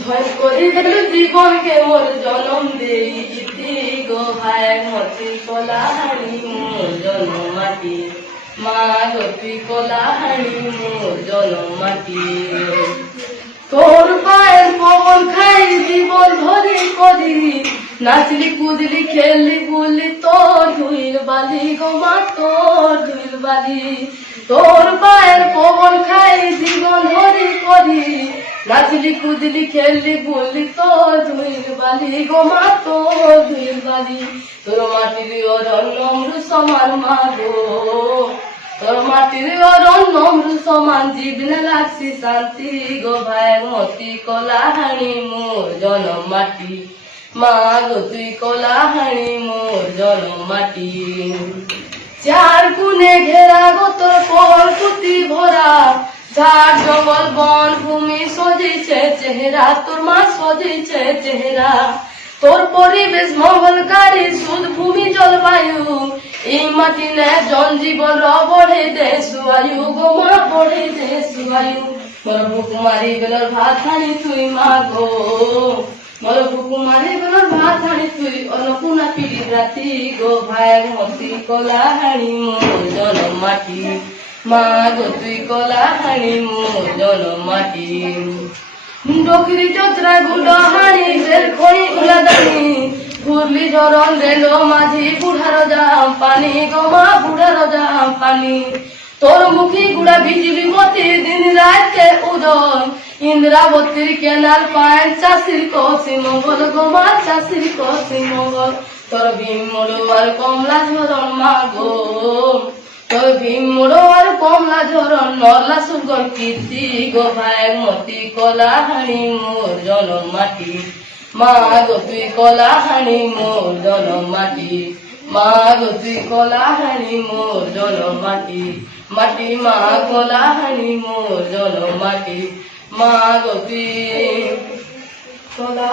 ধর করি দিল জীবনকে মোর জনম দেই ইতি গো ভাই মতি কলাহানি মোর জনম মাটি মা গতি কলাহানি মোর জনম মাটি তোর পায়ের পবন খাই জীবন ধরে করি নাচলি কুদলি খেললি বললি তোর ধুইল বালি গো মা তোর ধুইল বালি তোর পায়ের পবন খাই জীবন ধরে করি নাচলি কুদলি খেললি বললি তোর ধুইল বালি গো মা তোর ধুইল বালি তোর মাটির অরণ্য অমৃত সমান মা গো তোর মাটির অরণ্য অমৃত সমান জীবনে লাগছি শান্তি গো ভাই মতি কলাহানি মোর জনম মাটি মা গো তুই কলাহানি মোর জনম মাটি চার গুণে ঘেরা গো তোর পরপুতি ভরা ঝাড় জঙ্গল বন ভূমি সজেছে চেহারা তোর মা সজেছে চেহারা তোর পরিবেশ মঙ্গলকারী শুদ্ধ ভূমি জলবায়ু এই মাটি নে জনজীবন বড়ে দেশবায়ু গো মা বড়ে দেশবায়ু মোর বুকুমারি বেলর ভাত হানি তুই মা গো মোর বুকুমারি বেলর ভাত হানি তুই অনপুনা পিড়ি রাতি গো ভাই মতি কলাহানি মোর জনম মাটি মা গো তুই কলাহানি মোর জনম মাটি ডোকরি চত্রা গুলো হানি বের খড়ি উলাদানি ঘুরলি ঝরন রেলো মাঝি বুড়ার জাম পানি গো মা বুড়ার জাম পানি তোর মুখী গুড়া বিজলি মতি দিন রাতকে উদয় ইন্দ্রাবতীর কেনাল পায় চাষির কষি মঙ্গল গো মা চাষির কষি মঙ্গল তোর ভীমড়ো আর কমলা ঝরন মা গো তোর ভীমড়ো আর কমলা ঝরন নরলা সুগর কীর্তি গো ভাই মতি কলাহানি মোর জনম মাটি মা গো তুই কলাহানি মোর জনম মাটি মা গো তুই কলাহানি মোর জনম মাটি মাটি মা কলাহানি মোর জনম মাটি মা গো তুই কলা